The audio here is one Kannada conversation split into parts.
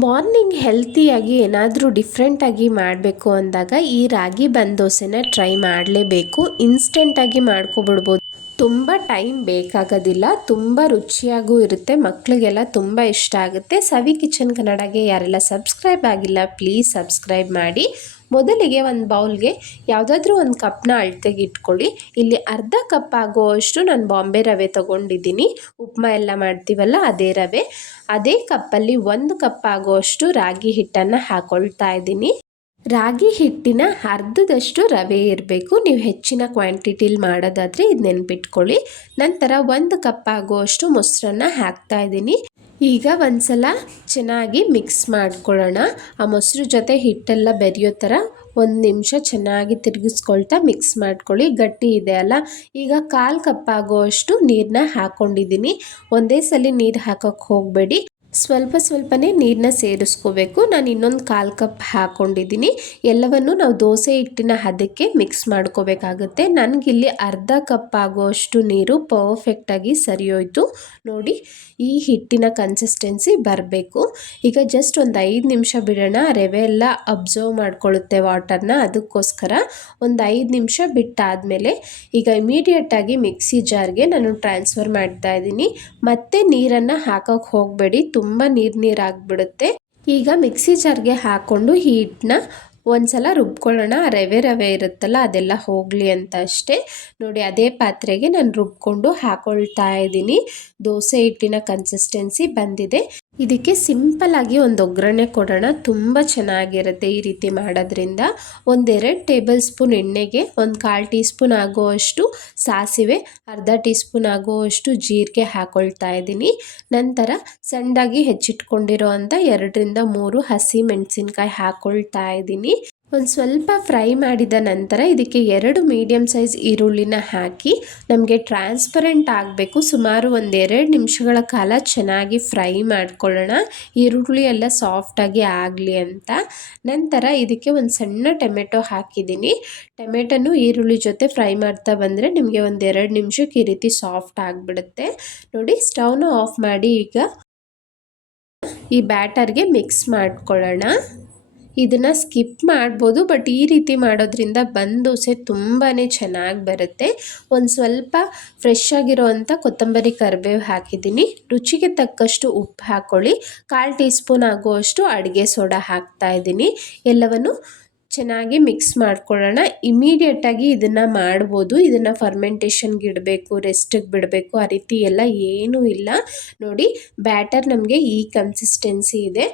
ಮಾರ್ನಿಂಗ್ ಹೆಲ್ತಿಯಾಗಿ ಏನಾದರೂ ಡಿಫ್ರೆಂಟಾಗಿ ಮಾಡಬೇಕು ಅಂದಾಗ ಈ ರಾಗಿ ಬಂದೋಸೆನ ದೋಸೆನ ಟ್ರೈ ಮಾಡಲೇಬೇಕು ಇನ್ಸ್ಟೆಂಟಾಗಿ ಮಾಡ್ಕೊಬಿಡ್ಬೋದು. ತುಂಬ ಟೈಮ್ ಬೇಕಾಗೋದಿಲ್ಲ. ತುಂಬ ರುಚಿಯಾಗೂ ಇರುತ್ತೆ. ಮಕ್ಕಳಿಗೆಲ್ಲ ತುಂಬ ಇಷ್ಟ ಆಗುತ್ತೆ. ಸವಿ ಕಿಚನ್ ಕನ್ನಡಗೆ ಯಾರೆಲ್ಲ ಸಬ್ಸ್ಕ್ರೈಬ್ ಆಗಿಲ್ಲ ಪ್ಲೀಸ್ ಸಬ್ಸ್ಕ್ರೈಬ್ ಮಾಡಿ. ಮೊದಲಿಗೆ ಒಂದು ಬೌಲ್ಗೆ ಯಾವುದಾದ್ರೂ ಒಂದು ಕಪ್ನ ಅಳತೆಗೆ ಇಟ್ಕೊಳ್ಳಿ ಇಲ್ಲಿ ಅರ್ಧ ಕಪ್ ಆಗುವಷ್ಟು ನಾನು ಬಾಂಬೆ ರವೆ ತೊಗೊಂಡಿದ್ದೀನಿ. ಉಪ್ಮಾ ಎಲ್ಲ ಮಾಡ್ತೀವಲ್ಲ ಅದೇ ರವೆ. ಅದೇ ಕಪ್ಪಲ್ಲಿ ಒಂದು ಕಪ್ ಆಗುವಷ್ಟು ರಾಗಿ ಹಿಟ್ಟನ್ನು ಹಾಕೊಳ್ತಾ ಇದ್ದೀನಿ. ರಾಗಿ ಹಿಟ್ಟಿನ ಅರ್ಧದಷ್ಟು ರವೆ ಇರಬೇಕು. ನೀವು ಹೆಚ್ಚಿನ ಕ್ವಾಂಟಿಟಿಲಿ ಮಾಡೋದಾದರೆ ಇದು ನೆನ್ಪಿಟ್ಕೊಳ್ಳಿ. ನಂತರ ಒಂದು ಕಪ್ ಆಗುವಷ್ಟು ಮೊಸರನ್ನ ಹಾಕ್ತಾ ಇದ್ದೀನಿ. ಈಗ ಒಂದ್ಸಲ ಚೆನ್ನಾಗಿ ಮಿಕ್ಸ್ ಮಾಡ್ಕೊಳ್ಳೋಣ. ಆ ಮೊಸರು ಜೊತೆ ಹಿಟ್ಟೆಲ್ಲ ಬೆರೆಯೋ ಥರ ಒಂದು ನಿಮಿಷ ಚೆನ್ನಾಗಿ ತಿರುಗಿಸ್ಕೊಳ್ತಾ ಮಿಕ್ಸ್ ಮಾಡ್ಕೊಳ್ಳಿ. ಗಟ್ಟಿ ಇದೆ ಅಲ್ಲ? ಈಗ ಕಾಲು ಕಪ್ ಆಗುವಷ್ಟು ನೀರನ್ನ ಹಾಕ್ಕೊಂಡಿದ್ದೀನಿ ಒಂದೇ ಸಲ ನೀರು ಹಾಕೋಕ್ಕೆ ಹೋಗಬೇಡಿ. ಸ್ವಲ್ಪ ಸ್ವಲ್ಪನೇ ನೀರನ್ನ ಸೇರಿಸ್ಕೋಬೇಕು. ನಾನು ಇನ್ನೊಂದು ಕಾಲು ಕಪ್ ಹಾಕ್ಕೊಂಡಿದ್ದೀನಿ ಎಲ್ಲವನ್ನು ನಾವು ದೋಸೆ ಹಿಟ್ಟಿನ ಹದಕ್ಕೆ ಮಿಕ್ಸ್ ಮಾಡ್ಕೋಬೇಕಾಗುತ್ತೆ. ನನಗಿಲ್ಲಿ ಅರ್ಧ ಕಪ್ ಆಗುವಷ್ಟು ನೀರು ಪರ್ಫೆಕ್ಟಾಗಿ ಸರಿಯೋಯ್ತು. ನೋಡಿ, ಈ ಹಿಟ್ಟಿನ ಕನ್ಸಿಸ್ಟೆನ್ಸಿ ಬರಬೇಕು. ಈಗ ಜಸ್ಟ್ ಒಂದು ಐದು ನಿಮಿಷ ಬಿಡೋಣ. ರವೆ ಎಲ್ಲ ಅಬ್ಸರ್ವ್ ಮಾಡ್ಕೊಳ್ಳುತ್ತೆ ವಾಟರ್ನ ಅದಕ್ಕೋಸ್ಕರ. ಒಂದು ಐದು ನಿಮಿಷ ಬಿಟ್ಟಾದಮೇಲೆ ಈಗ ಇಮಿಡಿಯೇಟಾಗಿ ಮಿಕ್ಸಿ ಜಾರ್ಗೆ ನಾನು ಟ್ರಾನ್ಸ್ಫರ್ ಮಾಡ್ತಾ ಇದ್ದೀನಿ. ಮತ್ತೆ ನೀರನ್ನು ಹಾಕೋಕ್ಕೆ ಹೋಗಬೇಡಿ. ತುಂಬ ನೀರು ನೀರಾಗಿಬಿಡುತ್ತೆ ಈಗ ಮಿಕ್ಸಿ ಜಾರ್ಗೆ ಹಾಕ್ಕೊಂಡು ಈ ಹಿಟ್ಟನ್ನ ಒಂದ್ಸಲ ರುಬ್ಕೊಳ್ಳೋಣ. ರವೆ ರವೆ ಇರುತ್ತಲ್ಲ, ಅದೆಲ್ಲ ಹೋಗಲಿ ಅಂತ ಅಷ್ಟೇ. ನೋಡಿ, ಅದೇ ಪಾತ್ರೆಗೆ ನಾನು ರುಬ್ಕೊಂಡು ಹಾಕ್ಕೊಳ್ತಾ ಇದ್ದೀನಿ. ದೋಸೆ ಹಿಟ್ಟಿನ ಕನ್ಸಿಸ್ಟೆನ್ಸಿ ಬಂದಿದೆ. ಇದಕ್ಕೆ ಸಿಂಪಲ್ ಆಗಿ ಒಂದು ಒಗ್ಗರಣೆ ಕೊಡೋಣ. ತುಂಬ ಚೆನ್ನಾಗಿರುತ್ತೆ ಈ ರೀತಿ ಮಾಡೋದ್ರಿಂದ. ಒಂದೆರಡು ಟೇಬಲ್ ಸ್ಪೂನ್ ಎಣ್ಣೆಗೆ ಒಂದು ಕಾಲು ಟೀ ಸ್ಪೂನ್ ಆಗುವಷ್ಟು ಸಾಸಿವೆ, ಅರ್ಧ ಟೀ ಸ್ಪೂನ್ ಆಗುವಷ್ಟು ಜೀರಿಗೆ ಹಾಕ್ಕೊಳ್ತಾ ಇದ್ದೀನಿ. ನಂತರ ಸಣ್ಣದಾಗಿ ಹೆಚ್ಚಿಟ್ಕೊಂಡಿರೋ ಅಂಥ ಎರಡರಿಂದ ಮೂರು ಹಸಿ ಮೆಣಸಿನ್ಕಾಯಿ ಹಾಕೊಳ್ತಾ ಇದ್ದೀನಿ. ಒಂದು ಸ್ವಲ್ಪ ಫ್ರೈ ಮಾಡಿದ ನಂತರ ಇದಕ್ಕೆ ಎರಡು ಮೀಡಿಯಮ್ ಸೈಜ್ ಈರುಳ್ಳಿನ ಹಾಕಿ ನಮಗೆ ಟ್ರಾನ್ಸ್ಪರೆಂಟ್ ಆಗಬೇಕು. ಸುಮಾರು ಒಂದು ಎರಡು ನಿಮಿಷಗಳ ಕಾಲ ಚೆನ್ನಾಗಿ ಫ್ರೈ ಮಾಡ್ಕೊಳ್ಳೋಣ. ಈರುಳ್ಳಿ ಎಲ್ಲ ಸಾಫ್ಟಾಗಿ ಆಗಲಿ ಅಂತ. ನಂತರ ಇದಕ್ಕೆ ಒಂದು ಸಣ್ಣ ಟೊಮೆಟೊ ಹಾಕಿದ್ದೀನಿ. ಟೊಮೆಟೊನು ಈರುಳ್ಳಿ ಜೊತೆ ಫ್ರೈ ಮಾಡ್ತಾ ಬಂದರೆ ನಿಮಗೆ ಒಂದು ಎರಡು ನಿಮಿಷಕ್ಕೆ ಈ ರೀತಿ ಸಾಫ್ಟ್ ಆಗಿಬಿಡುತ್ತೆ. ನೋಡಿ, ಸ್ಟವ್ನ ಆಫ್ ಮಾಡಿ ಈಗ ಈ ಬ್ಯಾಟರ್ಗೆ ಮಿಕ್ಸ್ ಮಾಡ್ಕೊಳ್ಳೋಣ. ಇದನ್ನು ಸ್ಕಿಪ್ ಮಾಡ್ಬೋದು ಬಟ್ ಈ ರೀತಿ ಮಾಡೋದ್ರಿಂದ ಬಂದ್ ದೋಸೆ ತುಂಬಾ ಚೆನ್ನಾಗಿ ಬರುತ್ತೆ. ಒಂದು ಸ್ವಲ್ಪ ಫ್ರೆಶ್ ಆಗಿರೋವಂಥ ಕೊತ್ತಂಬರಿ ಕರಿಬೇವು ಹಾಕಿದ್ದೀನಿ. ರುಚಿಗೆ ತಕ್ಕಷ್ಟು ಉಪ್ಪು ಹಾಕ್ಕೊಳ್ಳಿ ಕಾಲು ಟೀ ಸ್ಪೂನ್ ಆಗುವಷ್ಟು ಅಡುಗೆ ಸೋಡಾ ಹಾಕ್ತಾ ಇದ್ದೀನಿ. ಎಲ್ಲವನ್ನು ಚೆನ್ನಾಗಿ ಮಿಕ್ಸ್ ಮಾಡ್ಕೊಳ್ಳೋಣ. ಇಮಿಡಿಯೇಟಾಗಿ ಇದನ್ನು ಮಾಡ್ಬೋದು. ಇದನ್ನು ಫರ್ಮೆಂಟೇಷನ್ಗೆ ಇಡಬೇಕು ರೆಸ್ಟಿಗೆ ಬಿಡಬೇಕು. ಆ ರೀತಿ ಎಲ್ಲ ಏನೂ ಇಲ್ಲ. ನೋಡಿ ಬ್ಯಾಟರ್ ನಮಗೆ ಈ ಕನ್ಸಿಸ್ಟೆನ್ಸಿ ಇದೆ.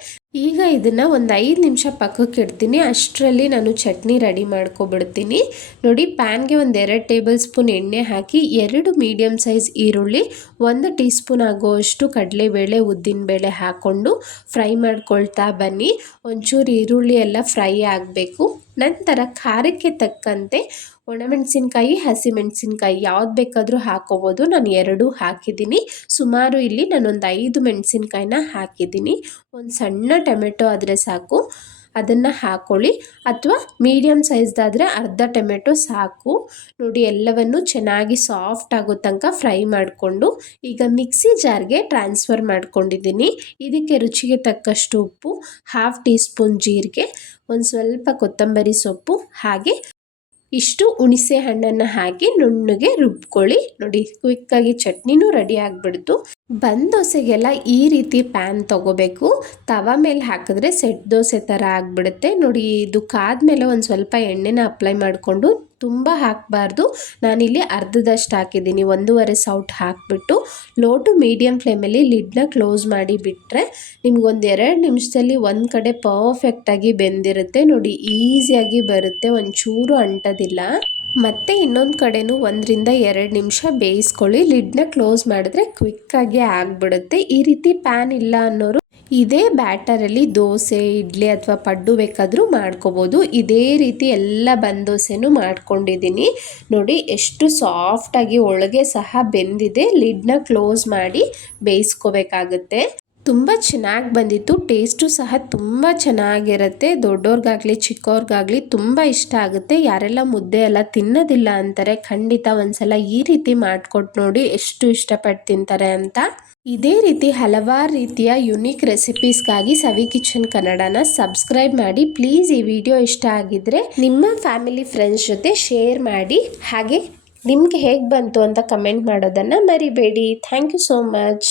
ಈಗ ಇದನ್ನು ಒಂದು ಐದು ನಿಮಿಷ ಪಕ್ಕಕ್ಕೆ ಇಡ್ತೀನಿ. ಅಷ್ಟರಲ್ಲಿ ನಾನು ಚಟ್ನಿ ರೆಡಿ ಮಾಡ್ಕೊಬಿಡ್ತೀನಿ. ನೋಡಿ ಪ್ಯಾನ್ಗೆ ಒಂದು ಎರಡು ಟೇಬಲ್ ಸ್ಪೂನ್ ಎಣ್ಣೆ ಹಾಕಿ, ಎರಡು ಮೀಡಿಯಮ್ ಸೈಜ್ ಈರುಳ್ಳಿ, ಒಂದು ಟೀ ಸ್ಪೂನ್ ಆಗೋಷ್ಟು ಕಡಲೆಬೇಳೆ ಉದ್ದಿನಬೇಳೆ ಹಾಕ್ಕೊಂಡು ಫ್ರೈ ಮಾಡ್ಕೊಳ್ತಾ ಬನ್ನಿ. ಒಂಚೂರು ಈರುಳ್ಳಿ ಎಲ್ಲ ಫ್ರೈ ಆಗಬೇಕು. ನಂತರ ಖಾರಕ್ಕೆ ತಕ್ಕಂತೆ ಒಣಮೆಣಸಿನ್ಕಾಯಿ, ಹಸಿಮೆಣಸಿನ್ಕಾಯಿ ಯಾವ್ದು ಬೇಕಾದರೂ ಹಾಕೋಬೋದು. ನಾನು ಎರಡೂ ಹಾಕಿದ್ದೀನಿ. ಸುಮಾರು ಇಲ್ಲಿ ನಾನೊಂದು ಐದು ಮೆಣಸಿನ್ಕಾಯಿನ ಹಾಕಿದ್ದೀನಿ. ಒಂದು ಸಣ್ಣ ಟೊಮೆಟೊ ಆದರೆ ಸಾಕು. ಅದನ್ನು ಹಾಕ್ಕೊಳ್ಳಿ ಅಥವಾ ಮೀಡಿಯಮ್ ಸೈಜ್ದಾದರೆ ಅರ್ಧ ಟೊಮೆಟೊ ಸಾಕು. ನೋಡಿ, ಎಲ್ಲವನ್ನು ಚೆನ್ನಾಗಿ ಸಾಫ್ಟ್ ಆಗೋ ತನಕ ಫ್ರೈ ಮಾಡಿಕೊಂಡು, ಈಗ ಮಿಕ್ಸಿ ಜಾರ್ಗೆ ಟ್ರಾನ್ಸ್ಫರ್ ಮಾಡ್ಕೊಂಡಿದ್ದೀನಿ. ಇದಕ್ಕೆ ರುಚಿಗೆ ತಕ್ಕಷ್ಟು ಉಪ್ಪು ಹಾಫ್ ಟೀ ಸ್ಪೂನ್ ಜೀರಿಗೆ, ಒಂದು ಸ್ವಲ್ಪ ಕೊತ್ತಂಬರಿ ಸೊಪ್ಪು, ಹಾಗೆ ಇಷ್ಟು ಹುಣಸೆ ಹಣ್ಣನ್ನು ಹಾಕಿ ನುಣ್ಣಗೆ ರುಬ್ಕೊಳ್ಳಿ. ನೋಡಿ ಕ್ವಿಕ್ಕಾಗಿ ಚಟ್ನಿನೂ ರೆಡಿ ಆಗಿಬಿಡ್ತು. ಬಂದ್ ದೋಸೆಗೆಲ್ಲ ಈ ರೀತಿ ಪ್ಯಾನ್ ತಗೋಬೇಕು. ತವ ಮೇಲೆ ಹಾಕಿದ್ರೆ ಸೆಟ್ ದೋಸೆ ಥರ ಆಗಿಬಿಡುತ್ತೆ. ನೋಡಿ, ಇದು ಕಾದ್ಮೇಲೆ ಒಂದು ಸ್ವಲ್ಪ ಎಣ್ಣೆನ ಅಪ್ಲೈ ಮಾಡಿಕೊಂಡು ತುಂಬ ಹಾಕಬಾರ್ದು. ನಾನಿಲ್ಲಿ ಅರ್ಧದಷ್ಟು ಹಾಕಿದ್ದೀನಿ. ಒಂದೂವರೆ ಸೌಟ್ ಹಾಕಿಬಿಟ್ಟು ಲೋ ಟು ಮೀಡಿಯಮ್ ಫ್ಲೇಮಲ್ಲಿ ಲಿಡ್ನ ಕ್ಲೋಸ್ ಮಾಡಿ ಬಿಟ್ಟರೆ ನಿಮ್ಗೊಂದು ಎರಡು ನಿಮಿಷದಲ್ಲಿ ಒಂದು ಕಡೆ ಪರ್ಫೆಕ್ಟಾಗಿ ಬೆಂದಿರುತ್ತೆ. ನೋಡಿ, ಈಸಿಯಾಗಿ ಬರುತ್ತೆ. ಒಂಚೂರು ಅಂಟೋದಿಲ್ಲ. ಮತ್ತೆ ಇನ್ನೊಂದು ಕಡೆನೂ ಒಂದರಿಂದ ಎರಡು ನಿಮಿಷ ಬೇಯಿಸ್ಕೊಳ್ಳಿ. ಲಿಡ್ನ ಕ್ಲೋಸ್ ಮಾಡಿದ್ರೆ ಕ್ವಿಕ್ಕಾಗಿ ಆಗಿಬಿಡುತ್ತೆ. ಈ ರೀತಿ ಪ್ಯಾನ್ ಇಲ್ಲ ಅನ್ನೋರು ಇದೇ ಬ್ಯಾಟರಲ್ಲಿ ದೋಸೆ, ಇಡ್ಲಿ ಅಥವಾ ಪಡ್ಡು ಬೇಕಾದರೂ ಮಾಡ್ಕೋಬೋದು. ಇದೇ ರೀತಿ ಎಲ್ಲ ಬಂದೋಸೆನೂ ದೋಸೆನೂ ಮಾಡ್ಕೊಂಡಿದ್ದೀನಿ. ನೋಡಿ, ಎಷ್ಟು ಸಾಫ್ಟಾಗಿ ಒಳಗೆ ಸಹ ಬೆಂದಿದೆ. ಲಿಡ್ನ ಕ್ಲೋಸ್ ಮಾಡಿ ಬೇಯಿಸ್ಕೋಬೇಕಾಗುತ್ತೆ. ತುಂಬ ಚೆನ್ನಾಗಿ ಬಂದಿತ್ತು. ಟೇಸ್ಟು ಸಹ ತುಂಬ ಚೆನ್ನಾಗಿರುತ್ತೆ. ದೊಡ್ಡವ್ರಿಗಾಗಲಿ ಚಿಕ್ಕವ್ರಿಗಾಗಲಿ ತುಂಬ ಇಷ್ಟ ಆಗುತ್ತೆ. ಯಾರೆಲ್ಲ ಮುದ್ದೆ ಎಲ್ಲ ತಿನ್ನೋದಿಲ್ಲ ಅಂತಾರೆ, ಖಂಡಿತ ಒಂದ್ಸಲ ಈ ರೀತಿ ಮಾಡಿಕೊಟ್ಟು ನೋಡಿ ಎಷ್ಟು ಇಷ್ಟಪಟ್ಟು ತಿಂತಾರೆ ಅಂತ. ಇದೇ ರೀತಿ ಹಲವಾರು ರೀತಿಯ ಯುನೀಕ್ ರೆಸಿಪೀಸ್ಗಾಗಿ ಸವಿ ಕಿಚನ್ ಕನ್ನಡನ ಸಬ್ಸ್ಕ್ರೈಬ್ ಮಾಡಿ. ಪ್ಲೀಸ್ ಈ ವಿಡಿಯೋ ಇಷ್ಟ ಆಗಿದ್ರೆ ನಿಮ್ಮ ಫ್ಯಾಮಿಲಿ ಫ್ರೆಂಡ್ಸ್ ಜೊತೆ ಶೇರ್ ಮಾಡಿ. ಹಾಗೆ ನಿಮಗೆ ಹೇಗೆ ಬಂತು ಅಂತ ಕಮೆಂಟ್ ಮಾಡೋದನ್ನು ಮರಿಬೇಡಿ. Thank you so much